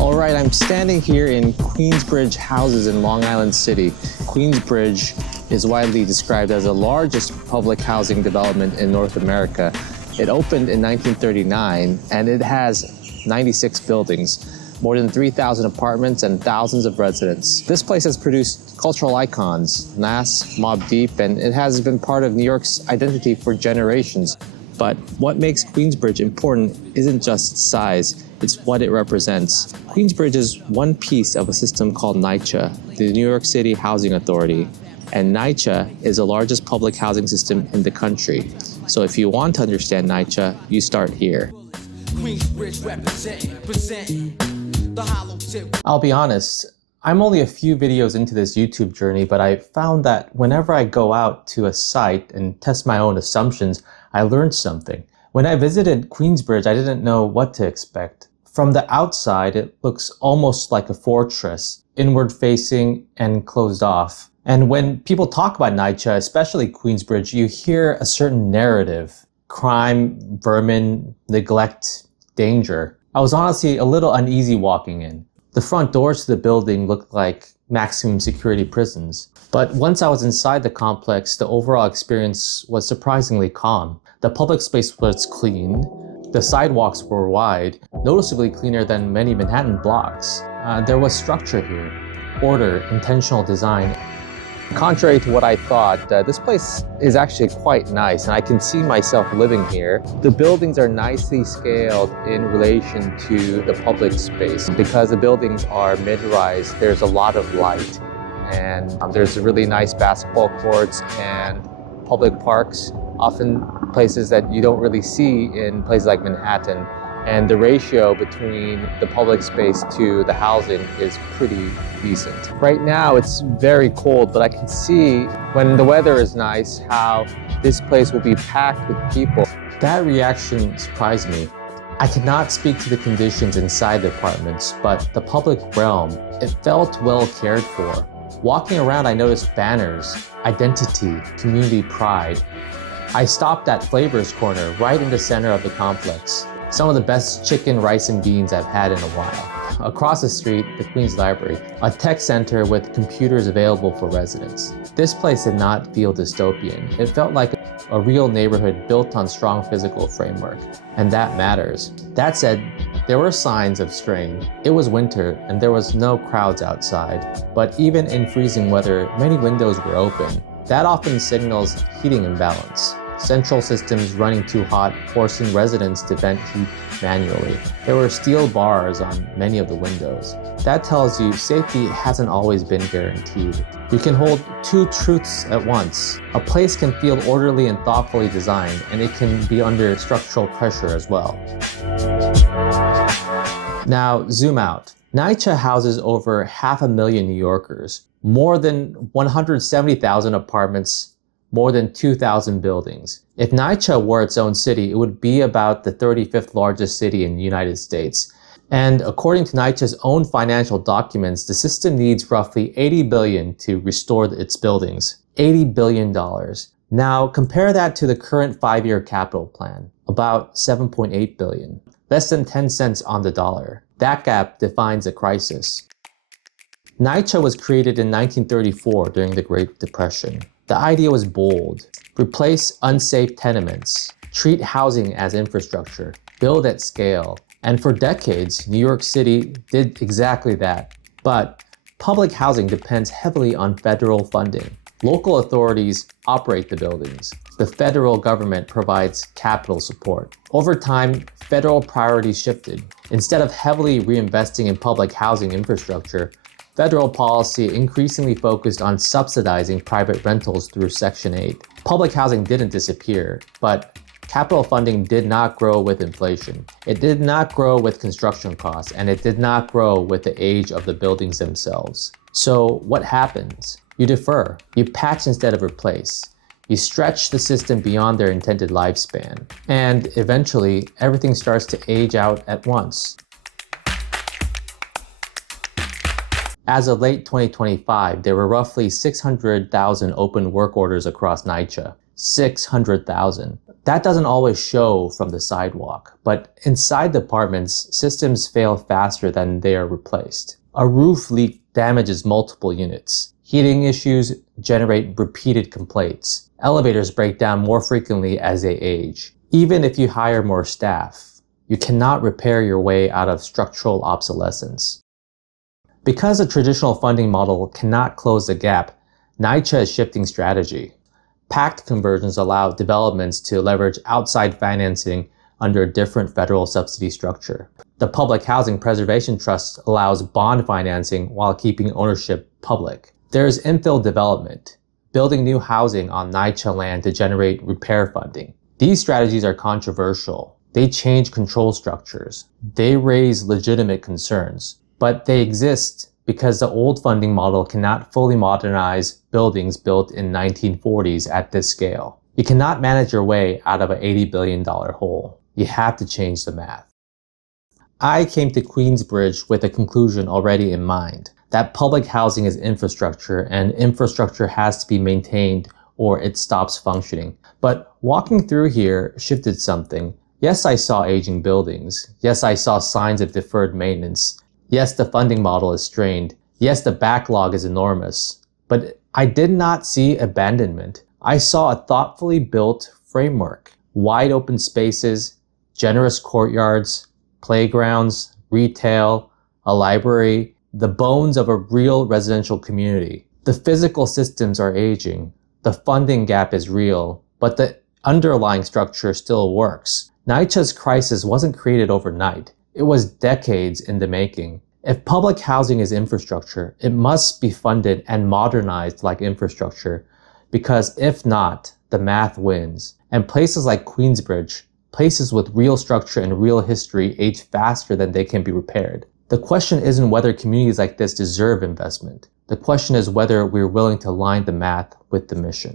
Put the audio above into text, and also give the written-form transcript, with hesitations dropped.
All right, I'm standing here in Queensbridge Houses in Long Island City. Queensbridge is widely described as the largest public housing development in North America. It opened in 1939 and it has 96 buildings, more than 3,000 apartments and thousands of residents. This place has produced cultural icons, Nas, Mobb Deep, and it has been part of New York's identity for generations. But what makes Queensbridge important isn't just size, it's what it represents. Queensbridge is one piece of a system called NYCHA, the New York City Housing Authority. And NYCHA is the largest public housing system in the country. So if you want to understand NYCHA, you start here. I'll be honest, I'm only a few videos into this YouTube journey, but I found that whenever I go out to a site and test my own assumptions, I learned something. When I visited Queensbridge, I didn't know what to expect. From the outside, it looks almost like a fortress, inward facing and closed off. And when people talk about NYCHA, especially Queensbridge, you hear a certain narrative: crime, vermin, neglect, danger. I was honestly a little uneasy walking in. The front doors to the building looked like maximum security prisons. But once I was inside the complex, the overall experience was surprisingly calm. The public space was clean. The sidewalks were wide, noticeably cleaner than many Manhattan blocks. There was structure here, order, intentional design. Contrary to what I thought, this place is actually quite nice and I can see myself living here. The buildings are nicely scaled in relation to the public space. Because the buildings are mid-rise, there's a lot of light, and there's really nice basketball courts and public parks, often places that you don't really see in places like Manhattan. And the ratio between the public space to the housing is pretty decent. Right now it's very cold, but I can see when the weather is nice how this place will be packed with people. That reaction surprised me. I cannot speak to the conditions inside the apartments, but the public realm, it felt well cared for. Walking around, I noticed banners, identity, community pride. I stopped at Flavor's Corner right in the center of the complex. Some of the best chicken, rice, and beans I've had in a while. Across the street, the Queens Library, a tech center with computers available for residents. This place did not feel dystopian. It felt like a real neighborhood built on strong physical framework, and that matters. That said, there were signs of strain. It was winter and there was no crowds outside, but even in freezing weather, many windows were open. That often signals heating imbalance. Central systems running too hot, forcing residents to vent heat manually. There were steel bars on many of the windows. That tells you safety hasn't always been guaranteed. You can hold two truths at once. A place can feel orderly and thoughtfully designed, and it can be under structural pressure as well. Now, zoom out. NYCHA houses over 500,000 New Yorkers, more than 170,000 apartments, more than 2,000 buildings. If NYCHA were its own city, it would be about the 35th largest city in the United States. And according to NYCHA's own financial documents, the system needs roughly $80 billion to restore its buildings. $80 billion. Now compare that to the current 5-year capital plan, about $7.8 billion. Less than 10 cents on the dollar. That gap defines a crisis. NYCHA was created in 1934 during the Great Depression. The idea was bold: replace unsafe tenements, treat housing as infrastructure, build at scale. And for decades, New York City did exactly that. But public housing depends heavily on federal funding. Local authorities operate the buildings. The federal government provides capital support. Over time, federal priorities shifted. Instead of heavily reinvesting in public housing infrastructure, federal policy increasingly focused on subsidizing private rentals through Section 8. Public housing didn't disappear, but capital funding did not grow with inflation. It did not grow with construction costs, and it did not grow with the age of the buildings themselves. So what happens? You defer. You patch instead of replace. You stretch the system beyond their intended lifespan. And eventually, everything starts to age out at once. As of late 2025, there were roughly 600,000 open work orders across NYCHA. 600,000. That doesn't always show from the sidewalk, but inside the apartments, systems fail faster than they are replaced. A roof leak damages multiple units. Heating issues generate repeated complaints. Elevators break down more frequently as they age. Even if you hire more staff, you cannot repair your way out of structural obsolescence. Because a traditional funding model cannot close the gap, NYCHA is shifting strategy. Pact conversions allow developments to leverage outside financing under a different federal subsidy structure. The Public Housing Preservation Trust allows bond financing while keeping ownership public. There is infill development, building new housing on NYCHA land to generate repair funding. These strategies are controversial. They change control structures. They raise legitimate concerns. But they exist because the old funding model cannot fully modernize buildings built in 1940s at this scale. You cannot manage your way out of an $80 billion hole. You have to change the math. I came to Queensbridge with a conclusion already in mind, that public housing is infrastructure and infrastructure has to be maintained or it stops functioning. But walking through here shifted something. Yes, I saw aging buildings. Yes, I saw signs of deferred maintenance. Yes, the funding model is strained. Yes, the backlog is enormous. But I did not see abandonment. I saw a thoughtfully built framework. Wide open spaces, generous courtyards, playgrounds, retail, a library, the bones of a real residential community. The physical systems are aging. The funding gap is real, but the underlying structure still works. NYCHA's crisis wasn't created overnight. It was decades in the making. If public housing is infrastructure, it must be funded and modernized like infrastructure, because if not, the math wins. And places like Queensbridge, places with real structure and real history, age faster than they can be repaired. The question isn't whether communities like this deserve investment. The question is whether we're willing to line the math with the mission.